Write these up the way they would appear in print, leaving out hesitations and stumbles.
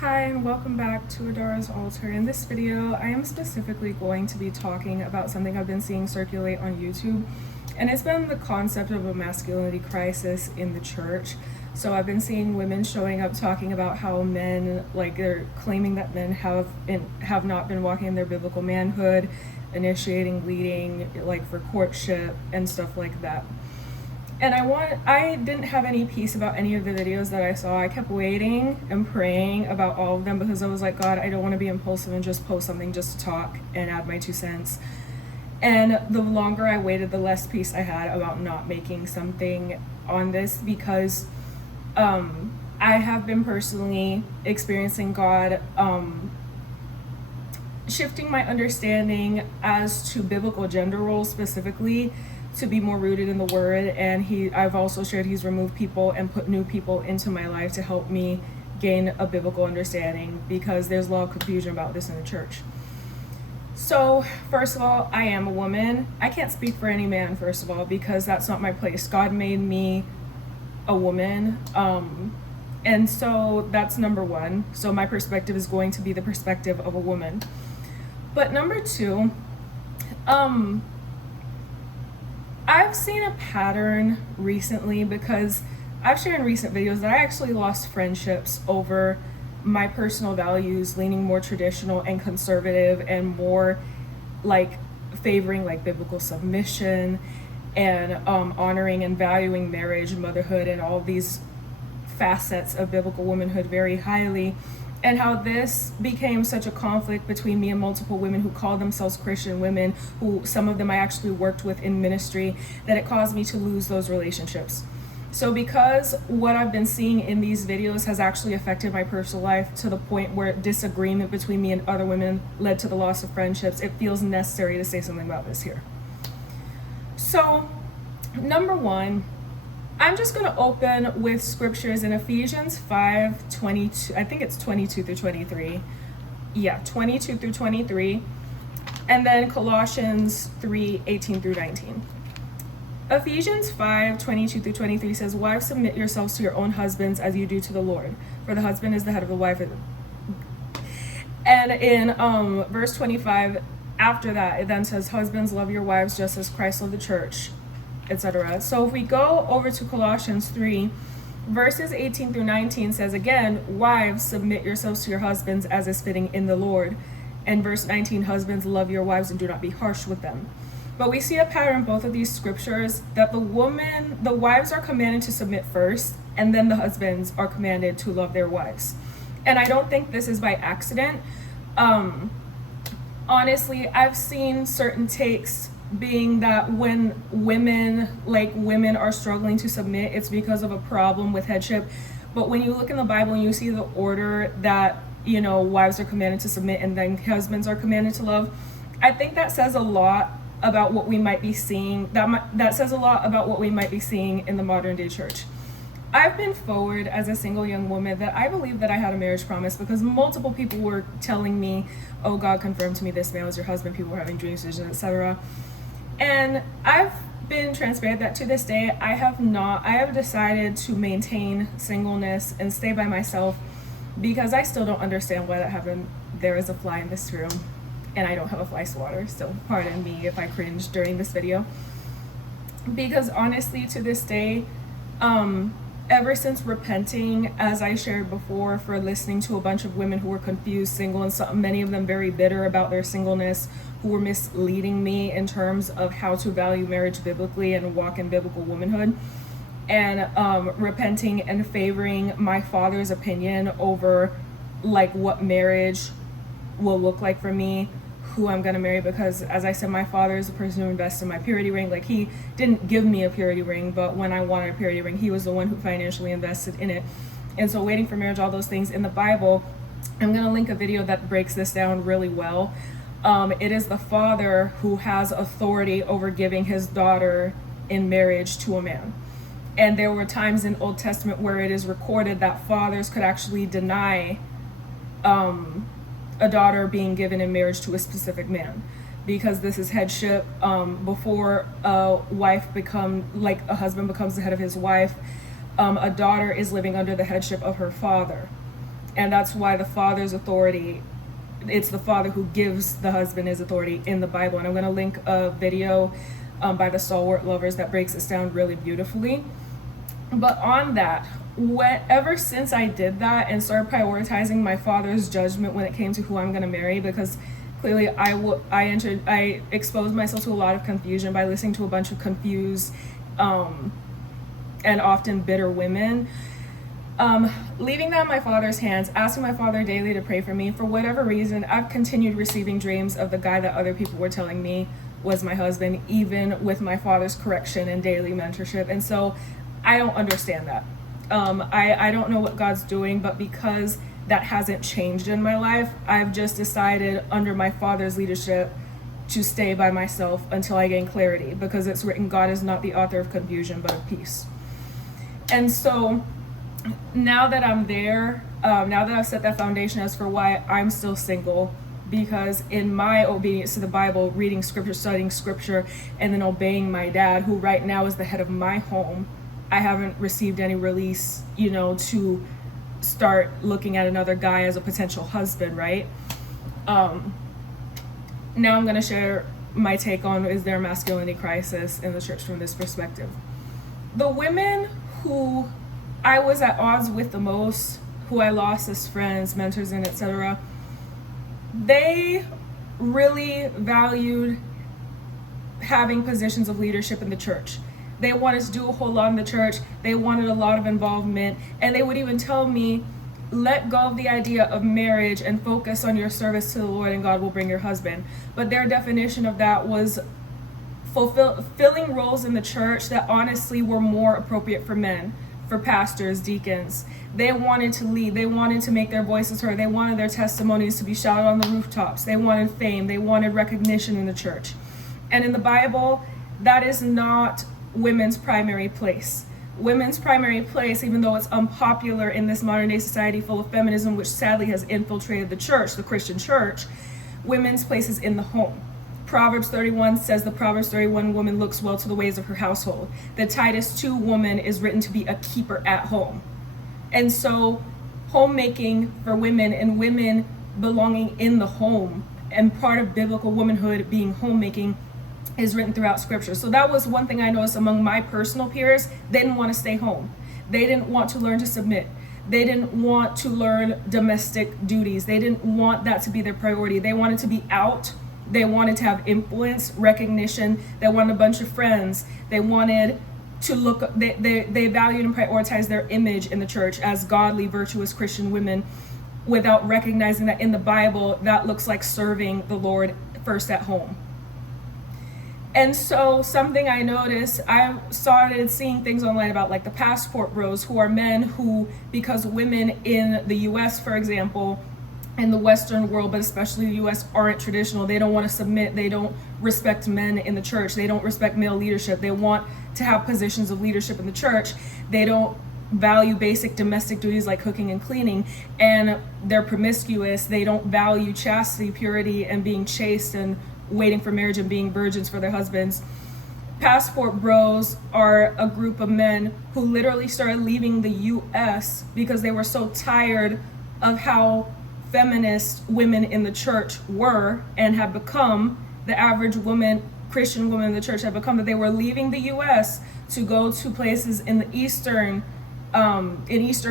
Hi and welcome back to Adara's Altar. In this video, I am specifically going to be talking about something I've been seeing circulate on YouTube, and it's been the concept of a masculinity crisis in the church. So I've been seeing women showing up talking about how men, they're claiming that men have not been walking in their biblical manhood, initiating, leading, for courtship and stuff like that. And I didn't have any peace about any of the videos that I saw. I kept waiting and praying about all of them because I was like, God, I don't want to be impulsive and just post something just to talk and add my 2 cents. And the longer I waited, the less peace I had about not making something on this, because I have been personally experiencing God shifting my understanding as to biblical gender roles specifically, to be more rooted in the word. And I've also shared he's removed people and put new people into my life to help me gain a biblical understanding, because there's a lot of confusion about this in the church. So first of all, I am a woman. I can't speak for any man, first of all, because that's not my place. God made me a woman, and so that's number one. So my perspective is going to be the perspective of a woman. But number two, I've seen a pattern recently, because I've shared in recent videos that I actually lost friendships over my personal values leaning more traditional and conservative, and more favoring biblical submission and honoring and valuing marriage, motherhood, and all these facets of biblical womanhood very highly. And how this became such a conflict between me and multiple women who call themselves Christian women, who some of them I actually worked with in ministry, that it caused me to lose those relationships. So because what I've been seeing in these videos has actually affected my personal life to the point where disagreement between me and other women led to the loss of friendships, it feels necessary to say something about this here. So number one, I'm just going to open with scriptures in Ephesians 5:22. I think it's 22 through 23. Yeah, 22 through 23. And then Colossians 3:18 through 19. Ephesians 5:22 through 23 says, "Wives, submit yourselves to your own husbands as you do to the Lord. For the husband is the head of the wife." And in verse 25, after that, it then says, "Husbands, love your wives just as Christ loved the church," etc. So if we go over to Colossians 3, verses 18 through 19 says again, "Wives, submit yourselves to your husbands as is fitting in the Lord." And verse 19, "Husbands, love your wives and do not be harsh with them." But we see a pattern in both of these scriptures that the wives are commanded to submit first, and then the husbands are commanded to love their wives. And I don't think this is by accident. Honestly, I've seen certain takes being that when women are struggling to submit, it's because of a problem with headship. But when you look in the Bible and you see the order that, wives are commanded to submit and then husbands are commanded to love, I think that says a lot about what we might be seeing. That says a lot about what we might be seeing in the modern day church. I've been forward as a single young woman that I believe that I had a marriage promise, because multiple people were telling me, "Oh, God confirmed to me this man was your husband." People were having dreams, visions, etc. And I've been transparent that to this day, I have decided to maintain singleness and stay by myself, because I still don't understand why that happened. There is a fly in this room, and I don't have a fly swatter, so pardon me if I cringe during this video. Because honestly, to this day, ever since repenting, as I shared before, for listening to a bunch of women who were confused, single, and many of them very bitter about their singleness, who were misleading me in terms of how to value marriage biblically and walk in biblical womanhood, and repenting and favoring my father's opinion over what marriage will look like for me, who I'm gonna marry, because as I said, my father is the person who invested in my purity ring. He didn't give me a purity ring, but when I wanted a purity ring, he was the one who financially invested in it. And so waiting for marriage, all those things in the Bible, I'm gonna link a video that breaks this down really well. It is the father who has authority over giving his daughter in marriage to a man. And there were times in Old Testament where it is recorded that fathers could actually deny a daughter being given in marriage to a specific man, because this is headship. Before a husband becomes the head of his wife, a daughter is living under the headship of her father. And that's why the father's authority, it's the father who gives the husband his authority in the Bible. And I'm going to link a video by the Stalwart Lovers that breaks this down really beautifully. But on that, ever since I did that and started prioritizing my father's judgment when it came to who I'm going to marry, because clearly I exposed myself to a lot of confusion by listening to a bunch of confused and often bitter women. Leaving that in my father's hands, asking my father daily to pray for me, for whatever reason, I've continued receiving dreams of the guy that other people were telling me was my husband, even with my father's correction and daily mentorship. And so I don't understand that. I don't know what God's doing, but because that hasn't changed in my life, I've just decided under my father's leadership to stay by myself until I gain clarity, because it's written, God is not the author of confusion, but of peace. And so now that I'm there, now that I've set that foundation as for why I'm still single, because in my obedience to the Bible, reading scripture, studying scripture, and then obeying my dad, who right now is the head of my home, I haven't received any release, to start looking at another guy as a potential husband, right? Now I'm going to share my take on, is there a masculinity crisis in the church from this perspective? The women who I was at odds with the most, who I lost as friends, mentors, and etc., they really valued having positions of leadership in the church. They wanted to do a whole lot in the church. They wanted a lot of involvement. And they would even tell me, let go of the idea of marriage and focus on your service to the Lord, and God will bring your husband. But their definition of that was filling roles in the church that honestly were more appropriate for men, for pastors, deacons. They wanted to lead. They wanted to make their voices heard. They wanted their testimonies to be shouted on the rooftops. They wanted fame. They wanted recognition in the church. And in the Bible, that is not women's primary place. Women's primary place, even though it's unpopular in this modern day society full of feminism, which sadly has infiltrated the church, the Christian church, women's place is in the home. Proverbs 31 says the Proverbs 31 woman looks well to the ways of her household. The Titus 2 woman is written to be a keeper at home. And so homemaking for women and women belonging in the home, and part of biblical womanhood being homemaking, is written throughout scripture. So that was one thing I noticed among my personal peers. They didn't want to stay home. They didn't want to learn to submit. They didn't want to learn domestic duties. They didn't want that to be their priority. They wanted to be out. They wanted to have influence, recognition. They wanted a bunch of friends. They wanted to look, they valued and prioritized their image in the church as godly, virtuous Christian women, without recognizing that in the Bible, that looks like serving the Lord first at home. And so something I noticed, I started seeing things online about like the passport bros, who are men who, because women in the US, for example, in the Western world, but especially the US, aren't traditional. They don't want to submit. They don't respect men in the church. They don't respect male leadership. They want to have positions of leadership in the church. They don't value basic domestic duties like cooking and cleaning, and they're promiscuous. They don't value chastity, purity, and being chaste and waiting for marriage and being virgins for their husbands. Passport bros are a group of men who literally started leaving the US because they were so tired of how feminist women in the church were and have become. The average woman, Christian woman in the church, have become, that they were leaving the US to go to places in the Eastern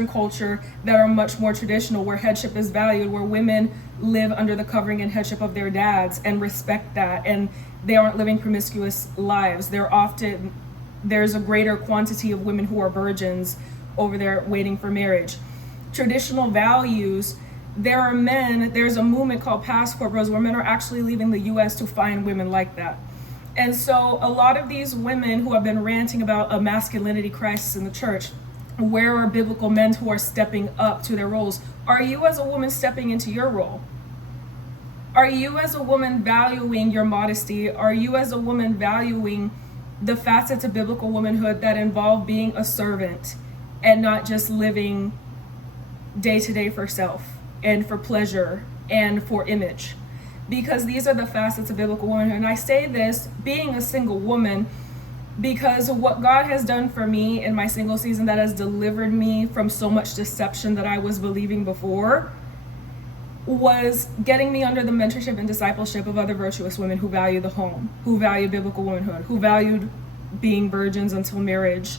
culture that are much more traditional, where headship is valued, where women live under the covering and headship of their dads and respect that, and they aren't living promiscuous lives. There's a greater quantity of women who are virgins over there waiting for marriage. Traditional values, there's a movement called Passport Bros where men are actually leaving the US to find women like that. And so a lot of these women who have been ranting about a masculinity crisis in the church, where are biblical men who are stepping up to their roles? Are you as a woman stepping into your role? Are you as a woman valuing your modesty? Are you as a woman valuing the facets of biblical womanhood that involve being a servant and not just living day to day for self and for pleasure and for image? Because these are the facets of biblical womanhood. And I say this, being a single woman, because what God has done for me in my single season that has delivered me from so much deception that I was believing before was getting me under the mentorship and discipleship of other virtuous women who value the home, who value biblical womanhood, who valued being virgins until marriage,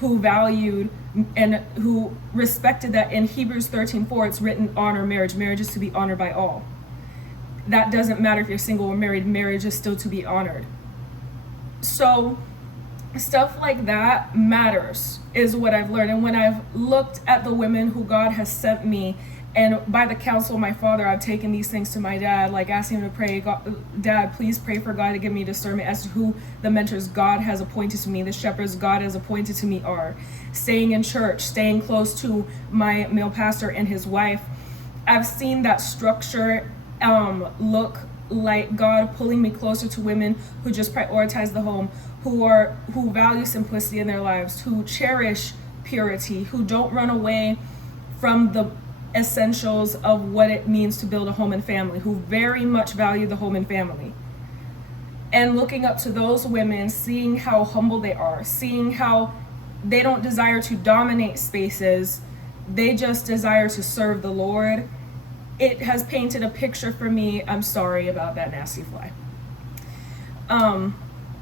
who valued and who respected that in Hebrews 13:4 it's written, honor marriage. Marriage is to be honored by all. That doesn't matter if you're single or married, marriage is still to be honored. So stuff like that matters, is what I've learned. And when I've looked at the women who God has sent me, and by the counsel of my father, I've taken these things to my dad, like asking him to pray, God, Dad, please pray for God to give me discernment as to who the mentors God has appointed to me, the shepherds God has appointed to me are. Staying in church, staying close to my male pastor and his wife. I've seen that structure look like God pulling me closer to women who just prioritize the home, who value simplicity in their lives, who cherish purity, who don't run away from the essentials of what it means to build a home and family, who very much value the home and family. And looking up to those women, seeing how humble they are, seeing how they don't desire to dominate spaces, they just desire to serve the Lord. It has painted a picture for me. I'm sorry about that nasty fly.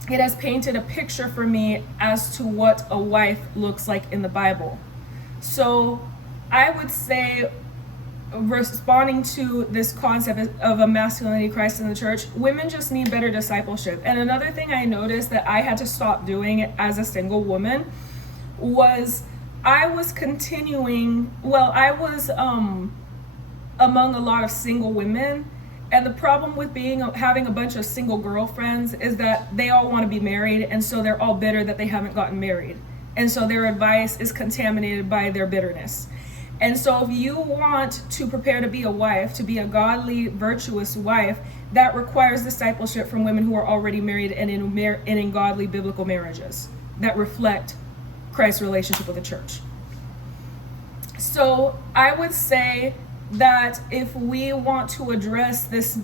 It has painted a picture for me as to what a wife looks like in the Bible. So I would say, responding to this concept of a masculinity crisis in the church, women just need better discipleship. And another thing I noticed that I had to stop doing as a single woman was I was among a lot of single women. And the problem with having a bunch of single girlfriends is that they all want to be married, and so they're all bitter that they haven't gotten married. And so their advice is contaminated by their bitterness. And so if you want to prepare to be a wife, to be a godly, virtuous wife, that requires discipleship from women who are already married and in godly biblical marriages that reflect Christ's relationship with the church. So I would say that if we want to address this,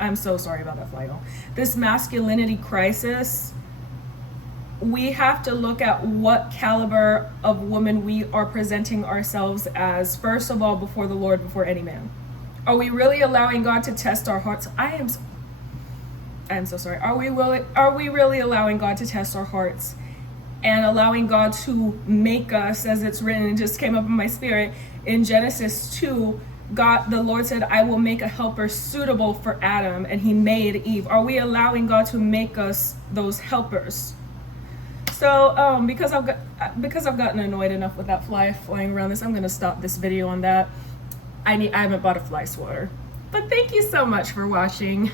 I'm so sorry about that fly, y'all, this masculinity crisis, we have to look at what caliber of woman we are presenting ourselves as, first of all, before the Lord, before any man. Are we really allowing God to test our hearts? I am so sorry. Are we really allowing God to test our hearts and allowing God to make us, as it's written, it just came up in my spirit, in Genesis 2, the Lord said, I will make a helper suitable for Adam, and he made Eve. Are we allowing God to make us those helpers? So because I've gotten annoyed enough with that fly flying around this, I'm going to stop this video on that. I haven't bought a fly swatter. But thank you so much for watching.